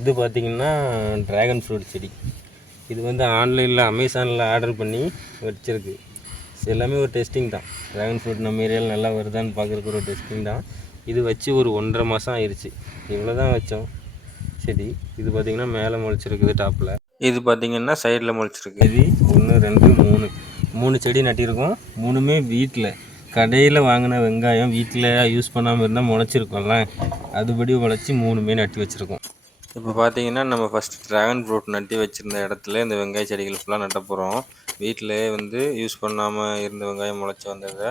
இது பார்த்திங்கன்னா dragon fruit செடி. இது வந்து ஆன்லைனில் அமேசானில் ஆர்டர் பண்ணி வச்சுருக்கு. எல்லாமே ஒரு டெஸ்டிங் தான். ட்ராகன் ஃப்ரூட் நம்ம ஏரியாவில் நல்லா வருதான்னு பார்க்குறதுக்கு ஒரு டெஸ்டிங் தான். இது வச்சு ஒரு 1.5 மாதம் ஆயிடுச்சு. இவ்வளோ தான் வச்சோம் செடி. இது பார்த்திங்கன்னா மேலே முளைச்சிருக்குது டாப்பில். இது பார்த்திங்கன்னா சைடில் முளைச்சிருக்கு. இது 1 2 3 செடி நட்டியிருக்கோம். 3மே வீட்டில். கடையில் வாங்கின வெங்காயம் வீட்டில் யூஸ் பண்ணாமல் இருந்தால் முளைச்சிருக்கோம்ல, அதுபடி முளைச்சி 3மே நட்டி வச்சுருக்கோம். இப்போ பார்த்தீங்கன்னா நம்ம ஃபஸ்ட்டு ட்ராகன் ஃப்ரூட் நட்டி வச்சுருந்த இடத்துல இந்த வெங்காய செடிகள் ஃபுல்லாக நட்ட போகிறோம். வீட்டிலே வந்து யூஸ் பண்ணாமல் இருந்த வெங்காயம் முளைச்சி வந்ததை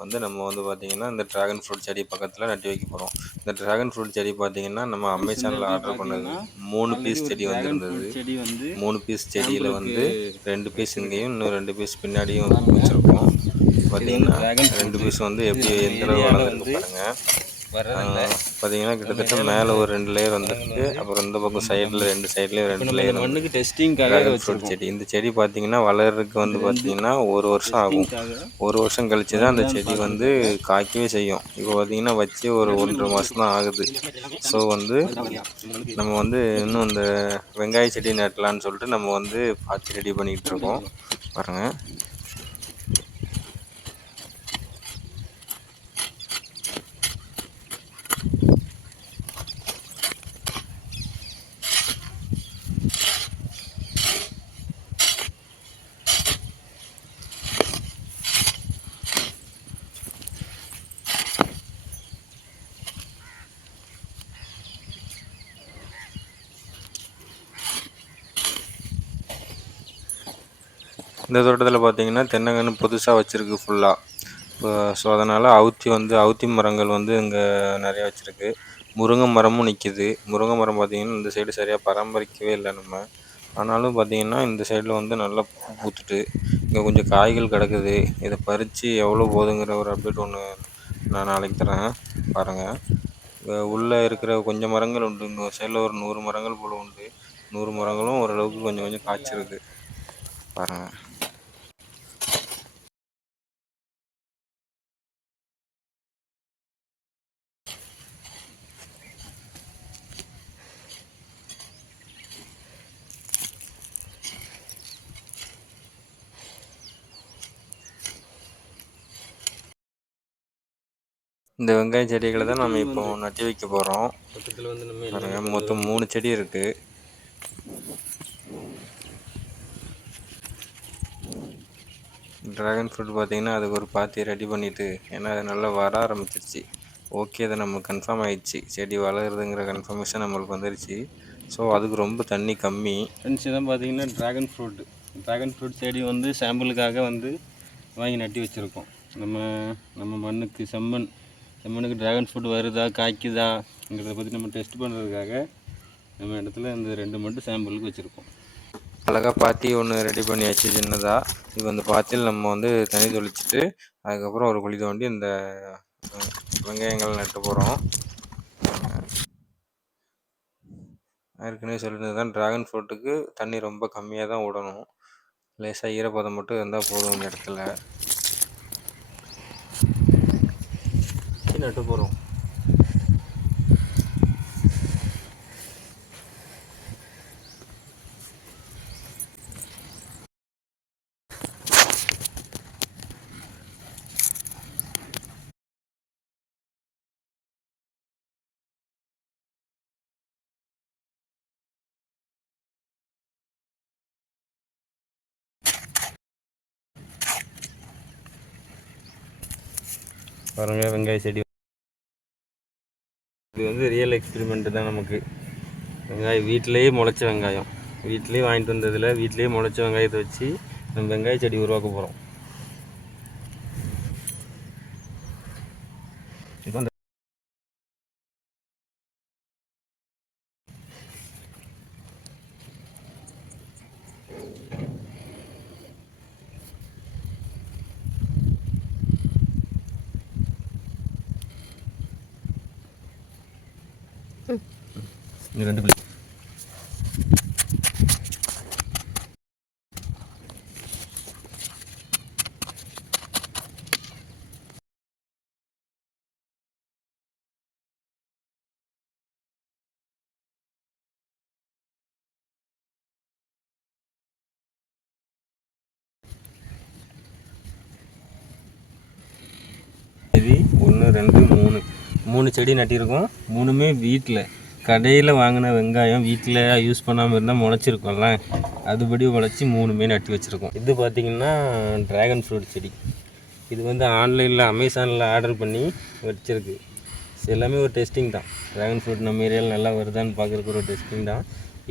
வந்து நம்ம வந்து பார்த்திங்கன்னா இந்த ட்ராகன் ஃப்ரூட் செடி பக்கத்தில் நட்டி வைக்க போகிறோம். இந்த ட்ராகன் ஃப்ரூட் செடி பார்த்திங்கன்னா நம்ம அமேசானில் ஆர்டர் பண்ணது 3 பீஸ் செடி வந்துருந்தது. 3 பீஸ் செடியில் வந்து 2 பீஸ் இங்கேயும் இன்னும் 2 பீஸ் பின்னாடியும் வச்சுருக்கோம். பார்த்திங்கன்னா 2 பீஸ் வந்து எப்படி எந்த அளவு வளர்ந்துருக்கு பாருங்கள். பார்த்தீங்கன்னா கிட்டத்தட்ட மேலே ஒரு 2 லேயர் வந்துருக்கு. அப்புறம் இந்த பக்கம் சைடில் 2 சைட்லேயும் 2 லேயர். மண்ணுக்கு டெஸ்டிங்காக ஃப்ரூட் செடி. இந்த செடி பார்த்தீங்கன்னா வளர்றதுக்கு வந்து பார்த்தீங்கன்னா 1 வருஷம் ஆகும். 1 வருஷம் கழிச்சு தான் அந்த செடி வந்து காய்க்கவே செய்யும். இப்போ பார்த்தீங்கன்னா வச்சு ஒரு 1.5 மாதம் தான் ஆகுது. ஸோ வந்து நம்ம வந்து இன்னும் இந்த வெங்காய செடி நட்டலான்னு சொல்லிட்டு நம்ம வந்து பார்த்து ரெடி பண்ணிக்கிட்டு இருக்கோம் பாருங்கள். இந்த தோட்டத்தில் பார்த்தீங்கன்னா தென்னங்கன்று புதுசாக வச்சுருக்கு ஃபுல்லாக. இப்போ ஸோ அதனால் அவுத்தி மரங்கள் வந்து இங்கே நிறையா வச்சுருக்கு. முருங்கை மரமும் நிற்கிது. முருங்கை மரம் பார்த்திங்கன்னா இந்த சைடு சரியாக பராமரிக்கவே இல்லை நம்ம. ஆனாலும் பார்த்திங்கன்னா இந்த சைடில் வந்து நல்லா பூ பூத்துட்டு இங்கே கொஞ்சம் காய்கள் கிடக்குது. இதை பறித்து எவ்வளோ போதுங்கிற ஒரு அப்டேட் ஒன்று நான் நாளைக்கு தரேன் பாருங்கள். உள்ளே இருக்கிற கொஞ்சம் மரங்கள் உண்டு. இன்னொரு சைடில் ஒரு 100 மரங்கள் போல் உண்டு. 100 மரங்களும் ஓரளவுக்கு கொஞ்சம் கொஞ்சம் காய்ச்சிருக்கு பாருங்கள். இந்த வெங்காய செடிகளை தான் நம்ம இப்போ நட்டி வைக்க போகிறோம். பக்கத்தில் வந்து நம்ம மொத்தம் 3 செடி இருக்குது. ட்ராகன் ஃப்ரூட் பார்த்திங்கன்னா அதுக்கு ஒரு பாத்தி ரெடி பண்ணிவிட்டு, ஏன்னா அது நல்லா வர ஆரம்பிச்சிருச்சு. ஓகே, அதை நம்ம கன்ஃபார்ம் ஆகிடுச்சு. செடி வளருதுங்கிற கன்ஃபர்மேஷன் நம்மளுக்கு வந்துருச்சு. ஸோ அதுக்கு ரொம்ப தண்ணி கம்மி. ஃப்ரெண்ட்ஸ் இதான் பார்த்திங்கன்னா ட்ராகன் ஃப்ரூட் செடி வந்து சாம்பிளுக்காக வந்து வாங்கி நட்டி வச்சுருக்கோம். நம்ம மண்ணுக்கு செம்மண்ணுக்கு ட்ராகன் ஃப்ரூட் வருதா காய்க்குதாங்கிறத பற்றி நம்ம டெஸ்ட் பண்ணுறதுக்காக நம்ம இடத்துல இந்த 2 மட்டும் சாம்பிளுக்கு வச்சுருக்கோம். அழகாக பாத்தி ஒன்று ரெடி பண்ணியாச்சு சின்னதாக. இப்போ அந்த பாத்தியில் நம்ம வந்து தண்ணி தெளிச்சிட்டு அதுக்கப்புறம் ஒரு குழி தோண்டி இந்த வெங்காயங்கள் நட்டு போகிறோம். ஏற்கனவே சொல்லிட்டு தான் ட்ராகன் ஃப்ரூட்டுக்கு தண்ணி ரொம்ப கம்மியாக தான் விடணும். லேசாக ஈரப்பதம் மட்டும் இருந்தால் போதும். இந்த இடத்துல நட்டு போகிறோம். பாருங்கள் வெங்காய செடி. இது வந்து ரியல் எக்ஸ்பெரிமெண்ட்டு தான் நமக்கு. வெங்காயம் வீட்டிலேயே முளைச்ச வெங்காயம், வீட்டிலேயே வாங்கிட்டு வந்ததில் வீட்டிலேயே முளைச்ச வெங்காயத்தை வச்சு நம்ம வெங்காய செடி உருவாக்க போகிறோம். இப்போ அந்த இது 2 பிள்ளை செடி 1 2 3 3 செடி நட்டியிருக்கோம். 3மே வீட்டில் கடையில் வாங்கின வெங்காயம் வீட்டில் யூஸ் பண்ணாமல் இருந்தால் முளைச்சிருக்கோம்ல, அதுபடி முளைச்சி 3மே நட்டி வச்சுருக்கோம். இது பார்த்திங்கன்னா ட்ராகன் ஃப்ரூட் செடி. இது வந்து ஆன்லைனில் அமேசானில் ஆர்டர் பண்ணி வச்சுருக்கு. எல்லாமே ஒரு டெஸ்டிங் தான். ட்ராகன் ஃப்ரூட் நம்ம ஏரியாவில் நல்லா வருதான்னு பார்க்குறக்கு ஒரு டெஸ்டிங் தான்.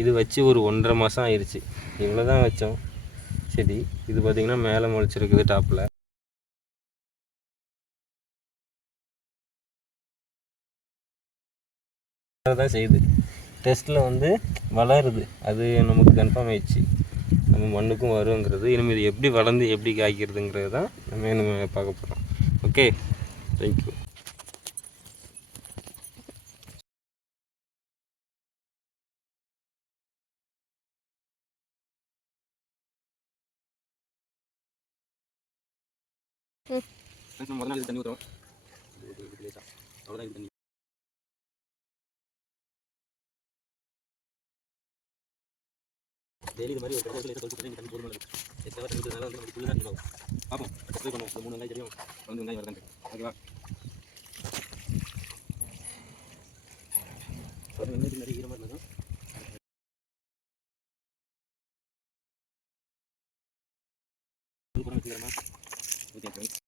இது வச்சு ஒரு 1.5 மாதம் ஆயிடுச்சு. இவ்வளோ தான் வச்சோம் செடி. இது பார்த்திங்கன்னா மேலே முளைச்சிருக்குது டாப்பில். தான் செய்யுது. டெஸ்ட்டில் வந்து வளருது, அது நமக்கு கன்ஃபார்ம் ஆயிடுச்சு. நம்ம மண்ணுக்கும் வருங்கிறது. இனிமேல் இது எப்படி வளர்ந்து எப்படி காய்க்கிறதுங்கிறது தான் நம்ம பார்க்க போகிறோம். Okay, thank you. முதல் நாள் தண்ணி ஊற்றுறோம். அவ்வளோதான். இது தண்ணி டெய்லி இது மாதிரி ஒரு இடத்துல தண்ணி தண்ணி போதுமான எக்ஸ்ட்ரா தண்ணி ஊற்றுறதுனால வந்து நமக்கு தான் இருக்கும். பார்ப்போம், ட்ரை பண்ணுவோம். இந்த 3 வெங்காயம் தெரியும் வந்து வெங்காயம் வரதான். ஓகேவா? வெங்காயத்துக்கு நிறைய ஈரமாக இருந்தாலும் வச்சுக்கிறோமா? ஓகே.